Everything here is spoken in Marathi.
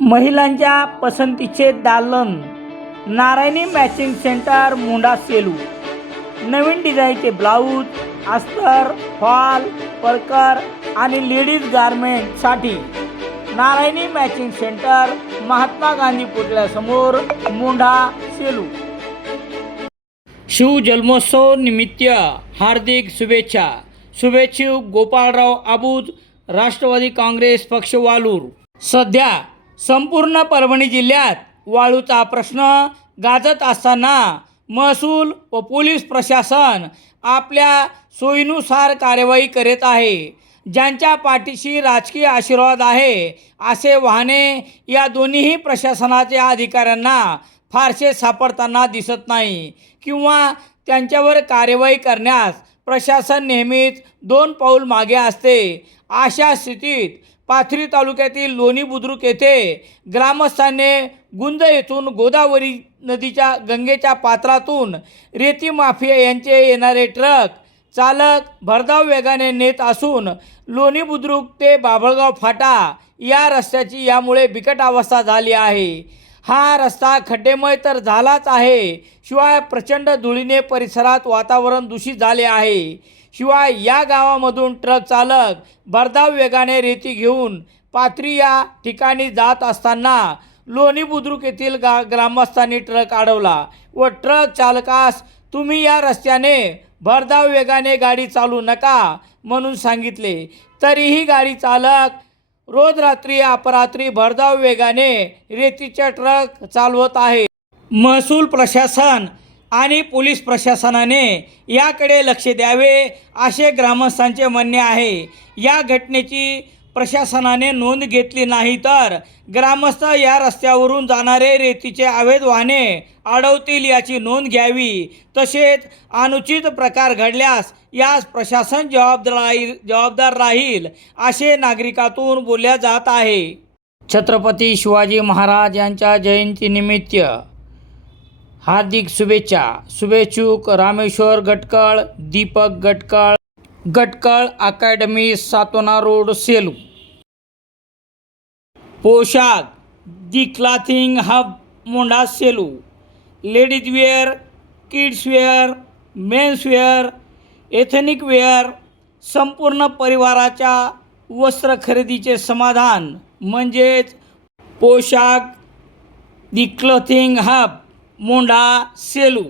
महिलांच्या पसंतीचे दालन नारायणी मॅचिंग सेंटर मुंडा सेलू. नवीन डिझाईनचे ब्लाऊज अस्तर फॉल परकर आणि लेडीज गारमेंटसाठी नारायणी मॅचिंग सेंटर महात्मा गांधी पुतळ्यासमोर मुंढा सेलू. शिवजन्मोत्सव निमित्त हार्दिक शुभेच्छा. शुभेच्छुक गोपाळराव आबूज राष्ट्रवादी काँग्रेस पक्ष वालूर. सध्या संपूर्ण परभणी जिल्ह्यात वाळूचा प्रश्न गाजत असताना महसूल व पोलीस प्रशासन आपल्या सोयीनुसार कार्यवाही करीत आहे. ज्यांच्या पाठीशी राजकीय आशीर्वाद आहे असे वाहने या दोन्हीही प्रशासनाच्या अधिकाऱ्यांना फारसे सापडताना दिसत नाही किंवा त्यांच्यावर कार्यवाही करण्यास प्रशासन नेहमीच दोन पाऊल मागे असते अशा स्थितीत पाथरी तालुक्यातील लोणी बुद्रुक येथे ग्रामस्थांनी गुंज येथून गोदावरी नदीच्या गंगेच्या पात्रातून रेती माफिया यांचे येणारे ट्रक चालक भरधाव वेगाने नेत असून लोणी बुद्रुक ते बाभळगाव फाटा या रस्त्याची यामुळे बिकट अवस्था झाली आहे. हा रस्ता खड्डेमय तर झालाच आहे. शिवाय प्रचंड धुळीने परिसरात वातावरण दूषित झाले आहे. शिवाय या गावामधून ट्रक चालक भरधाव वेगाने रेती घेऊन पाथरी या ठिकाणी जात असताना लोणी बुद्रुक येथील गा ग्रामस्थांनी ट्रक अडवला व ट्रक चालकास तुम्ही या रस्त्याने भरधाव वेगाने गाडी चालू नका म्हणून सांगितले. तरीही गाडी चालक रोज रात्री अपरात्री भरधाव वेगाने रेतीचे ट्रक चालवत आहे. महसूल प्रशासन आणि पोलीस प्रशासनाने याकडे लक्ष द्यावे असे ग्रामस्थांचे म्हणणे आहे. या घटनेची प्रशासनाने नोंद घेतली नाही तर ग्रामस्थ या रस्त्यावरून जाणारे रेतीचे अवैध वाहने अडवतील याची नोंद घ्यावी. तसेच अनुचित प्रकार घडल्यास यास प्रशासन जबाबदार राहील जबाबदार राहील असे नागरिकातून बोलल्या जात आहे. छत्रपती शिवाजी महाराज यांच्या जयंतीनिमित्त हार्दिक शुभेच्छा. शुभेच्छुक रामेश्वर गटकळ दीपक गटकळ गटकळ अकॅडमी सातोना रोड सेलू. पोशाख the clothing hub Monda Selu. Ladies wear kids wear mens wear ethnic wear संपूर्ण परिवाराच्या वस्त्र खरेदीचे समाधान. म्हणजेच पोशाख दी क्लथिंग हब मोंढा सेलू.